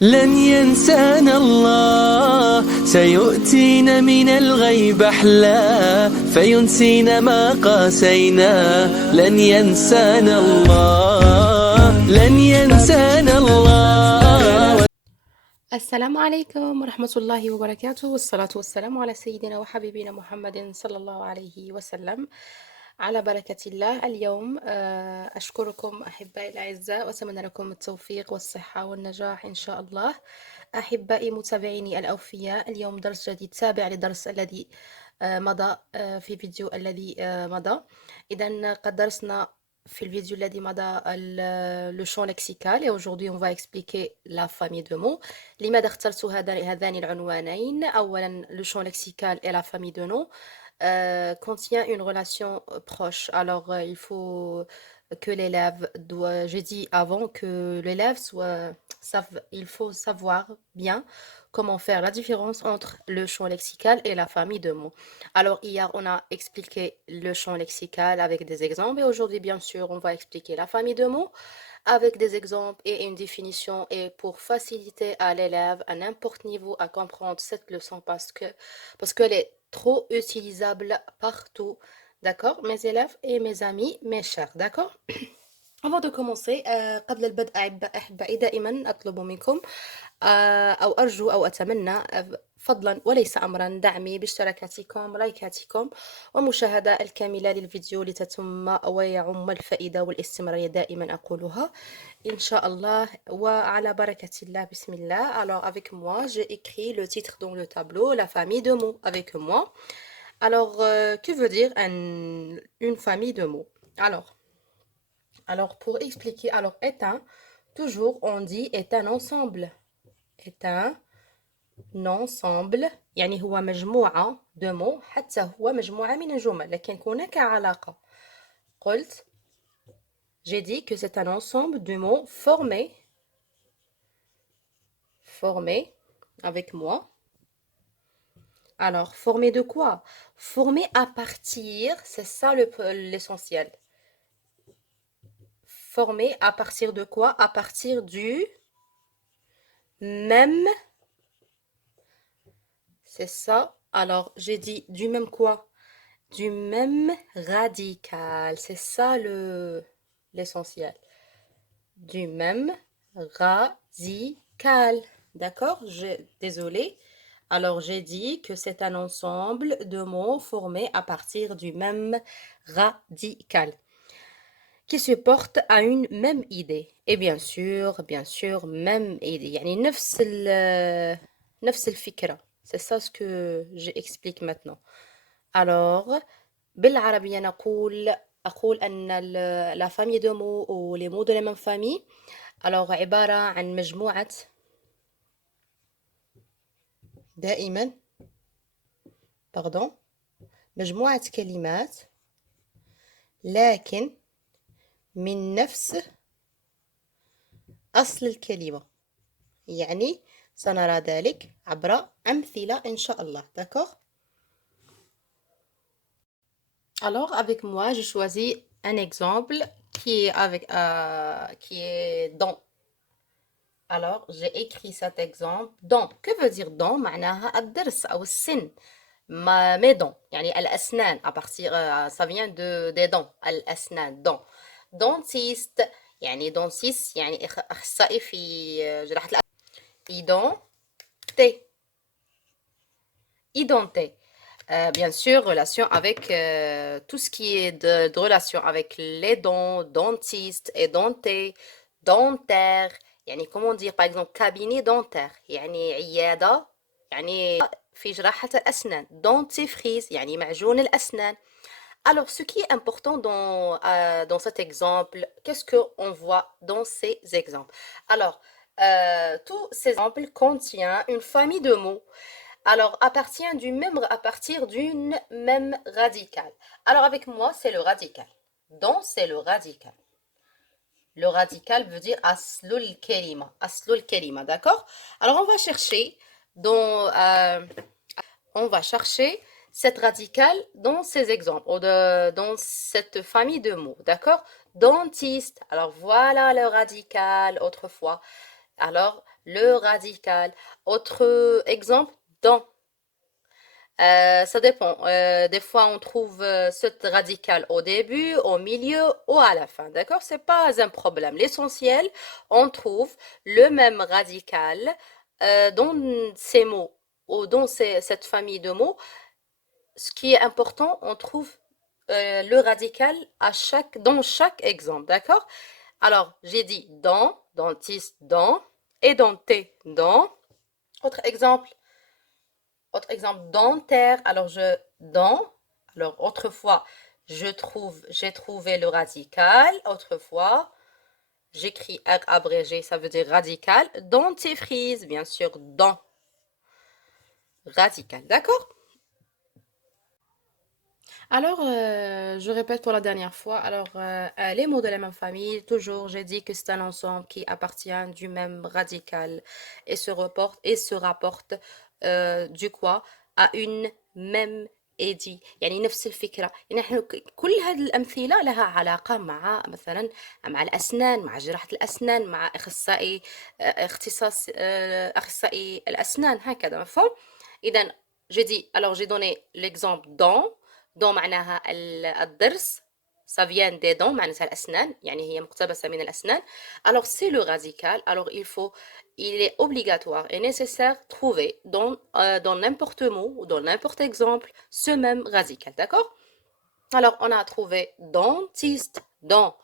لن ينسانا الله سيؤتينا من الغيب أحلى فينسينا ما قاسينا لن ينسانا الله لن ينسانا الله. السلام عليكم ورحمة الله وبركاته، والصلاة والسلام على سيدنا وحبيبنا محمد صلى الله عليه وسلم. على بركة الله. اليوم أشكركم أحبائي الأعزاء، وأتمنى لكم التوفيق والصحة والنجاح إن شاء الله. أحبائي متابعيني الأوفياء، اليوم درس جديد تابع للدرس الذي مضى في فيديو الذي مضى. إذا قد درسنا في الفيديو الذي مضى le champ lexical et aujourd'hui on va expliquer la famille de mots. لماذا اخترت هذان العنوانين؟ أولا le champ lexical et la famille de noms contient une relation proche. Alors il faut que l'élève doit, j'ai dit avant que l'élève il faut savoir bien comment faire la différence entre le champ lexical et la famille de mots. Alors hier, on a expliqué le champ lexical avec des exemples et aujourd'hui, bien sûr, on va expliquer la famille de mots avec des exemples et une définition et pour faciliter à l'élève à n'importe niveau à comprendre cette leçon parce qu'elle est trop utilisable partout. D'accord, mes élèves et mes amis, mes chers, d'accord? Avant de commencer قبل البدء أحبائي دائما أطلب منكم أو أرجو أو أتمنى فضلا وليس أمرا دعمي باشتراكاتكم لايكاتكم ومشاهدة الكاملة للفيديو لتتم ويعم الفائدة والاستمرارية دائما أقولها إن شاء الله وعلى بركة الله بسم الله. Alors avec moi j'ai écrit le titre dans le tableau, la famille de mots avec moi. Alors que veut dire une famille de mots? Alors, pour expliquer, alors est un, toujours on dit est un ensemble. Est un ensemble يعني هو مجموعة de mots حتى هو مجموعة من الجمل لكن هناك علاقة. قلت j'ai dit que c'est un ensemble de mots formés avec moi. Alors, formés de quoi? Formés à partir, c'est ça l'essentiel. Formé à partir de quoi? À partir du même. C'est ça. Alors, j'ai dit du même quoi? Du même radical. C'est ça l'essentiel. Du même radical. D'accord? Désolé. Alors, j'ai dit que c'est un ensemble de mots formés à partir du même radical qui se porte à une même idée. Et bien sûr, même idée. يعني نفس الفكرة. C'est ça ce que j'explique maintenant. Alors, بالعربية أقول أن la famille de mots ou les mots de la même famille alors عبارة عن مجموعة دائما مجموعة كلمات لكن من نفس أصل الكلمة يعني سنرى ذلك عبر أمثلة إن شاء الله. D'accord? Alors avec moi j'ai choisi un exemple qui est dans. Alors j'ai écrit cet exemple dans. Que veut dire dans? معناها الضرس أو السن. mes dents يعني الأسنان à partir ça vient des dents الأسنان dents. dentiste يعني dentiste يعني أخصائي في جراحة الأسنان. Identité. Bien sûr, relation avec tout ce qui est de relation avec les dents, dentiste et denté, dentaire. يعني comment dire par exemple cabinet dentaire يعني عيادة يعني في جراحة الأسنان. dentifrice يعني معجون الأسنان. Alors, ce qui est important dans cet exemple, qu'est-ce qu'on voit dans ces exemples? Alors, tous ces exemples contiennent une famille de mots. Alors, à partir d'une même radicale. Alors, avec moi, c'est le radical. Donc, c'est le radical. Le radical veut dire aslul kelima, d'accord? Alors, on va chercher cette radicale dans ces exemples, ou dans cette famille de mots, d'accord? Dentiste, alors voilà le radical autrefois. Alors, le radical. Autre exemple, dans. Ça dépend. Des fois, on trouve ce radical au début, au milieu ou à la fin. D'accord? C'est pas un problème. L'essentiel, on trouve le même radical dans ces mots ou dans cette famille de mots. Ce qui est important, on trouve le radical dans chaque exemple. D'accord? Alors, j'ai dit dans, dentiste, dans, édenté, dans. Autre exemple. Autre exemple, dentaire. Alors, Alors, autrefois, j'ai trouvé le radical. Autrefois, j'écris R abrégé, ça veut dire radical. Dentifrice, bien sûr, dent. Radical, d'accord? Alors, je répète pour la dernière fois. Alors, les mots de la même famille, toujours, j'ai dit que c'est un ensemble qui appartient du même radical et se rapporte du quoi à une même idée. يعني نفس الفكرة. يعني نحن كل هذه الأمثلة لها علاقة مع مثلا مع الأسنان، مع جراحة الأسنان، مع أخصائي أخصائي الأسنان هكذا مفهوم؟ إذا j'ai donné l'exemple dent معناها الضرس ça vient des dents معناتها الأسنان يعني هي مقتبسة من الأسنان alors c'est le radical alors il est obligatoire et nécessaire de trouver dans n'importe mot ou dans n'importe exemple ce même radical d'accord alors on a trouvé dentiste dent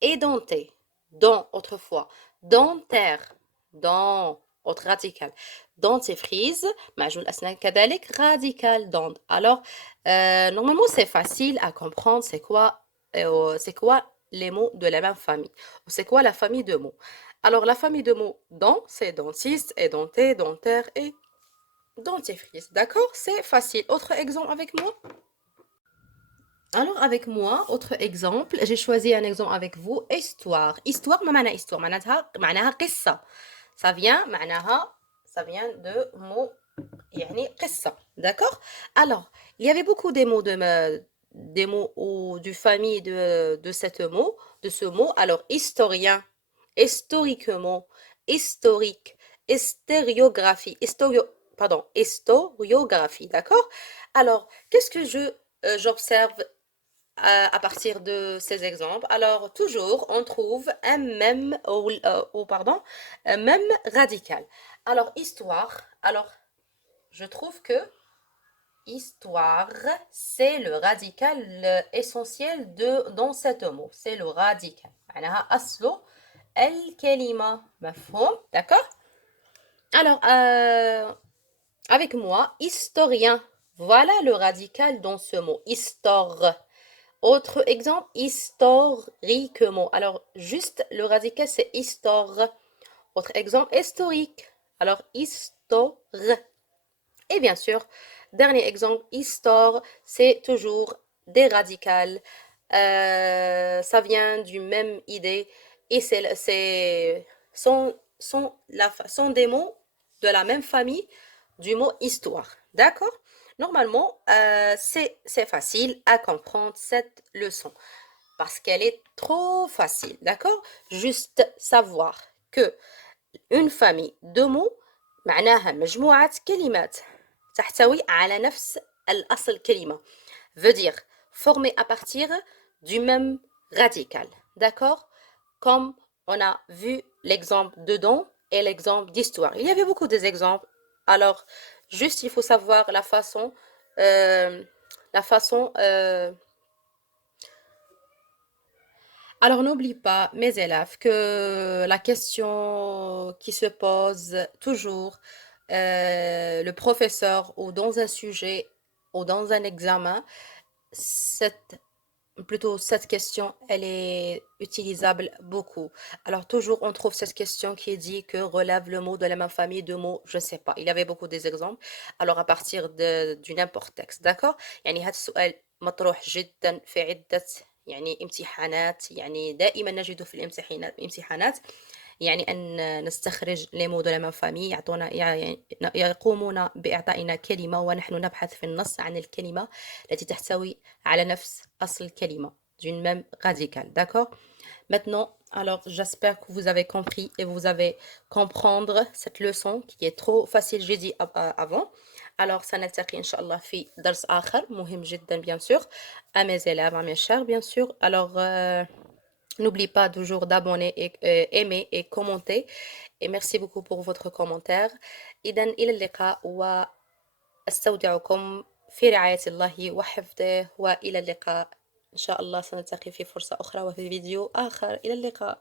édenté dent autrefois dentaire dent autre radical dentifrice معجون الأسنان كذلك radical dent alors normalement c'est facile à comprendre c'est quoi les mots de la même famille ou c'est quoi la famille de mots alors la famille de mots dent c'est dentiste édenté dentaire et dentifrice d'accord c'est facile autre exemple avec moi alors, avec moi, autre exemple, j'ai choisi un exemple avec vous, histoire. Histoire, ما معنى histoire؟ معناها قصة. Ça vient de mot, يعني قصة. D'accord? Alors, il y avait beaucoup des mots ou du famille de ce mot. Alors, historien, historiquement, historique, historiographie. D'accord? Alors, qu'est-ce que j'observe à partir de ces exemples. Alors, toujours, on trouve un même radical. Alors, histoire. Alors, je trouve que histoire, c'est le radical essentiel dans cet mot. C'est le radical. معناها أصله الكلمة. مفهوم؟ D'accord? Alors, avec moi, historien. Voilà le radical dans ce mot. Histoire. Autre exemple, historiquement. Alors, juste le radical, c'est histoire. Autre exemple, historique. Alors, histoire. Et bien sûr, dernier exemple, histoire, c'est toujours des radicales. Ça vient d'une même idée et sont des mots de la même famille du mot histoire. D'accord? Normalement, c'est facile à comprendre cette leçon parce qu'elle est trop facile. D'accord? Juste savoir que une famille de mots معناها مجموعة كلمات تحتوي على نفس الأصل كلمة veut dire formée à partir du même radical. D'accord? Comme on a vu l'exemple de don et l'exemple d'histoire. Il y avait beaucoup d'exemples. Alors, juste, il faut savoir la façon. Alors, n'oublie pas, mes élèves, que la question qui se pose toujours, le professeur ou dans un sujet ou dans un examen, cette question, elle est utilisable beaucoup. Alors, toujours, on trouve cette question qui dit que relève le mot de la même famille de mots, je ne sais pas. Il y avait beaucoup d'exemples. Alors, à partir du n'importe texte, d'accord? يعني هذا السؤال مطروح جدا في عدة يعني امتحانات يعني دائما نجد في الامتحانات يعني أن نستخرج les mots de la même famille يقومون بإعطائنا كلمة ونحن نبحث في النص عن الكلمة التي تحتوي على نفس أصل الكلمة d'une même radicale. D'accord? Maintenant, Alors, j'espère que vous avez compris et vous avez comprendre cette leçon qui est trop facile, j'ai dit avant. Alors, سنلتقي إن شاء الله في درس آخر مهم جدا bien sûr à mes élèves, à mes chers bien sûr. Alors, n'oublie pas toujours d'abonner et aimer et commenter. Et merci beaucoup pour votre commentaire. إذن إلى اللقاء وأستودعكم في رعاية الله وحفظه وإلى اللقاء إن شاء الله سنلتقي في فرصة أخرى وفي فيديو آخر إلى اللقاء